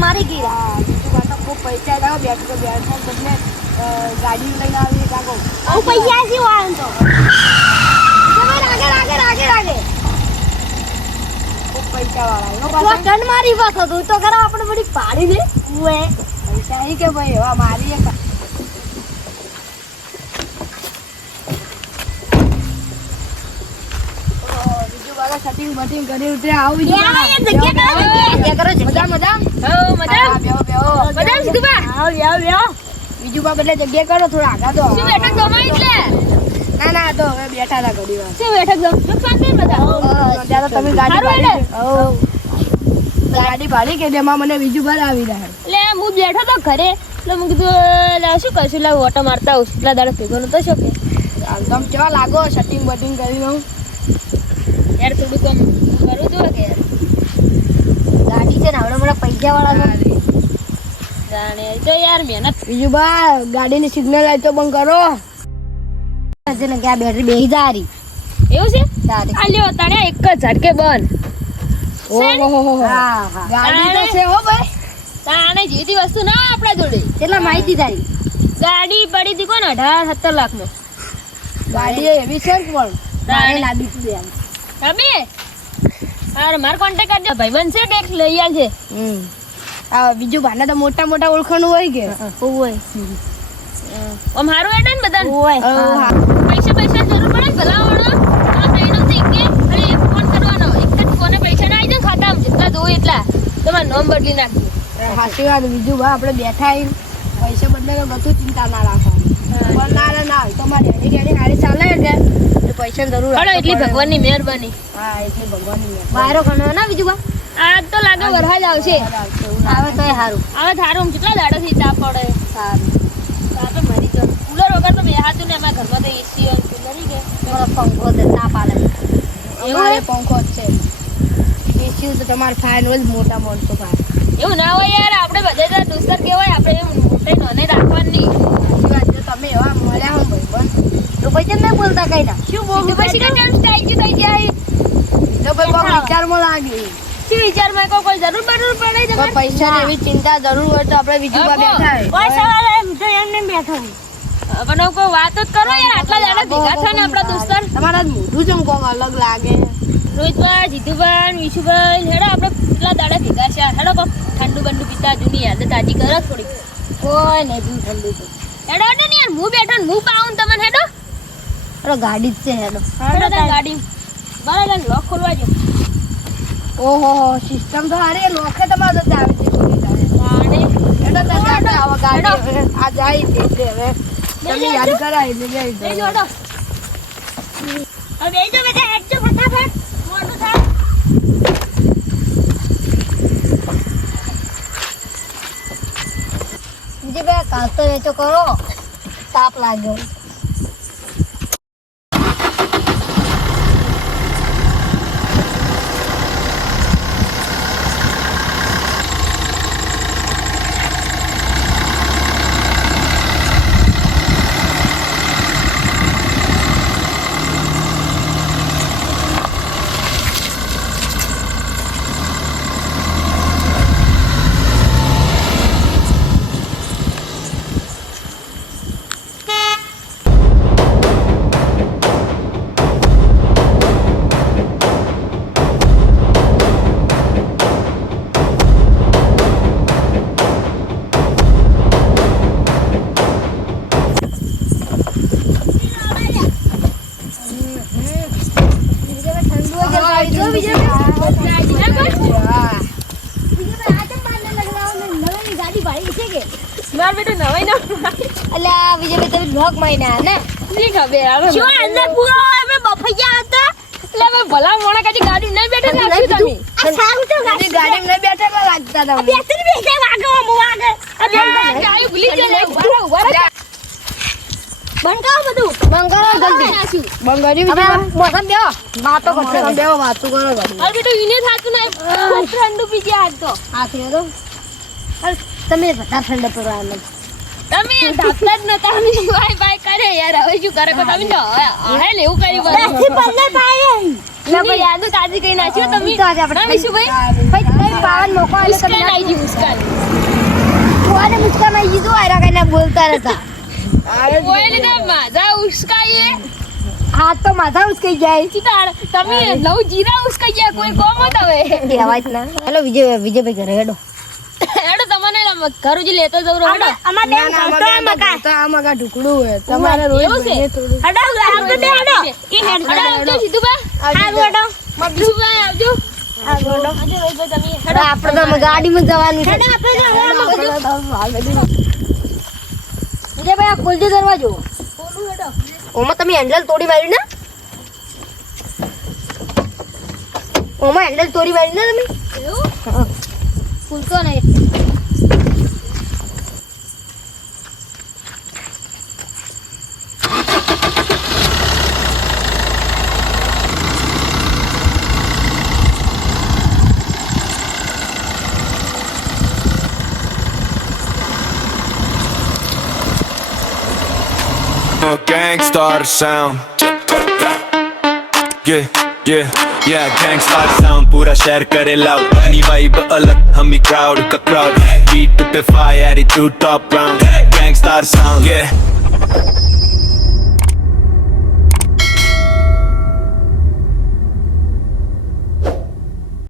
મારી ગઈ બીજું વાત તો ખૂબ પૈસા લાવો બેઠો બદલે ગાડી લઈને આવી કાકો પૈસા શું આવે તો આગળ ખૂબ પૈસા વાળા ગન મારી વાત હતું તો ખરા આપણે બધી પાડી દે પૈસા ઈ કે ભાઈ એવા મારી સેટિંગ બટિંગ કરી ઉતરે આવું બીજું બા બદલે જગ્યા કરો થોડા આગા તો શું બેઠક ગમાઈ એટલે ના તો હવે બેઠા હતા ઘડી વાર શું બેઠક ત્યારે તમે ગાડી ભાડી કે જેમાં મને બીજું બાર આવી રહ્યા એટલે હું બેઠો તો ઘરે એટલે હું કીધું શું કરશું એટલે ઓટો મારતા આવું એટલા દાડા ભેગો નતો શું કે તમે કેવા લાગો સેટિંગ બટિંગ કરી દઉં યાર થોડું કમ કરું જોઈએ કે ગાડી છે ને હમણાં મને પૈસા વાળા જાણે તો યાર મહેનત બીજું બા ગાડીની સિગ્નલ આવી તો બંધ કરો છે ને કે આ બેટરી બેહી જારી એવું છે આ લ્યો તને એક જ ઝટકે બંધ ઓહો હા ગાડી તો છે હો ભાઈ તાણે જીતી વસ્તુ ના આપણા જોડે કેટલા માહિતી તારી ગાડી પડી હતી કોને 18-17 લાખમાં ગાડી એવી છે પણ મારે લાદી તું એમ તમે અરે માર કોન્ટેક્ટ કરજો ભાઈબંધ છે ટેક્સ લઈ આલ છે આ બીજું ભાને તો મોટા મોટા ઓળખાણું હોય કે હોય ઓમ હારું હેડે ને બધાને હોય પૈસા જરૂર પડે ભલાવણો આ ટ્રેનો થી કે અને એક ફોન કરવાનો એક જ ફોને પૈસા ના આવી જાય ખાતામાં જેટલા જોઈ એટલા તમારે નામ બદલી નાખજો સાચી વાત બીજું બા આપણે બેઠા આવીને પૈસા બદલે તો બધું ચિંતા ના રાખવાની પણ ના હોય તો મારે રેડી હારી ચાલે કે પૈસા જરૂર હળો એટલી ભગવાનની મહેરબાની હા એટલી ભગવાનની મહેરબાની બાયરો ઘણો ના બીજું બા આજ તો લાગે વરસાદ આવશે આવે તોય સારું આવે થારું કેટલા દાડાથી તાપ પડે સારું તાપે મરી ગયો કુલર વગર તો બેહાતું ને અમારા ઘરમાં તો એસી હોય કુલર કે પંખો દે તાપ આલે અમારે પંખો જ છે એસી તો તમારે ફાઈન હોય મોટા માણસો ફાઈન એવું ના હોય યાર આપણે બધા દોસ્તર કેવાય આપણે મોટે નોને રાખવાની તમે એવા મળ્યા હો ભાઈ તો પછી ના બોલતા કઈ ના શું બોલું પછી કઈ ટાઈમ સ્ટાઈલ થઈ જાય તો ભાઈ કોક વિચારમાં લાગી શું વિચારમાં કોઈ જરૂર પડે કોઈ પૈસાની એવી ચિંતા જરૂર હોય તો આપણે બીજું બા બેઠા કોઈ સવાલ એમ તો એમને બેઠા પણ કોઈ વાત જ કરો યાર આટલા દાડા ભેગા થાય ને આપણા દોસ્તર તમારા મોઢું જેમ કોક અલગ લાગે રોહિતભાઈ જીતુભાઈ વિશુભાઈ હેડો આપણે કેટલા દાડા ભેગા છે હેડો કોક ઠંડુ બંડુ પીતા જૂની યાદ તાજી કરો થોડી કોઈ નહીં પીવું ઠંડુ તો હેડો ને યાર હું બેઠો ને હું પાઉં તમને હેડો અરે ગાડી જ છે હેડો ગાડી બરાબર લોક ખોલવા જો ઓહો સિસ્ટમ તો હારી લોકે તમારે તો આવે છે એટલે તો આવો ગાડી આ જાય તે હવે તમે યાદ કરાય એટલે જઈ જોડો હવે જો બેટા હેડજો ફટાફટ મોટું થાય બીજી બે કાસ્તો એ તો કરો તાપ લાગ્યો માર બેટો નવાઈ ના અલ્યા બીજે બે તમે બ્લોક માઈના ને ની ખબર આવે શું અંદર પૂરો અમે બફૈયા હતા એટલે અમે ભલા મોણા કાજી ગાડી નહીં બેઠા નાખ્યું તમે આ સારું તો ગાડી નહીં બેઠા લાગતા તમે બેસી બેસે વાગો મો વાગે આ ગાય ભૂલી જાય ઉભા બંકાવ બધું બંગારો જલ્દી બંગારી હવે મોસમ બેઓ વાતો કરશે બેવો વાતો કરો ગાડી અરે બેટો ઇને થાતું નહીં ઠંડુ પીજે આજ તો આ છે તો તમે બધા ઠંડા પકડવા તમે ડાક્ટર ન તમે બાય બાય કરે યાર હવે શું કરે તમે તો હે ને એવું કરી બસ 15 પાય જૂની યાદો તાજી કરી નાખી હો તમે. તો આજે આપણે ના, વિશુભાઈ? ભાઈ તમે પાવન મોકો આલે મુસ્કાન તમે આવી ગઈ, મુસ્કાન. ફુવાને મુસ્કાન આવી ગયું આયરા કઈને બોલતા નતા ઓય લીધા માધા ઉસ્કાઈએ. હાથ તો માથા ઉસકી જાય ચિતાર તમે લવ જીરા ઉસ્કાઈ ગયા કોઈ કોમ હોત હવે. કહેવાય જ ના હેલો વિજયભાઈ ઘરે હેડો હેડો તમને ઘરુજી લેતો જવું રહો. હેડો. આ મગા ઢુકડું હે તમારે રોજ એવું છે? બને થોડું હેડો, આપણે બે હેડો. હેડો, આવજો સીધુબા. આવજો. હેડો. વિશુભાઈ આવજો. આવજો, રોહિતભાઈ તમે. હેડો. આપણે તો ગાડીમાં જવાનું છે હેડો, આપણે વિજયભાઈ આ ખોલજો દરવાજો બોલું હેડો. ઓમાં તમે હેન્ડલ તોડી માર્યું ને ઓમાં હેન્ડલ તોડી માર્યું ને તમે એવું? ખુલતો નહીં Gangstar sound. Yeah, gangstar sound. पूरा शहर करे loud. अपनी vibe अलग, हम ही crowd का crowd. Beat पे fire, attitude top round. Gangstar sound. Yeah.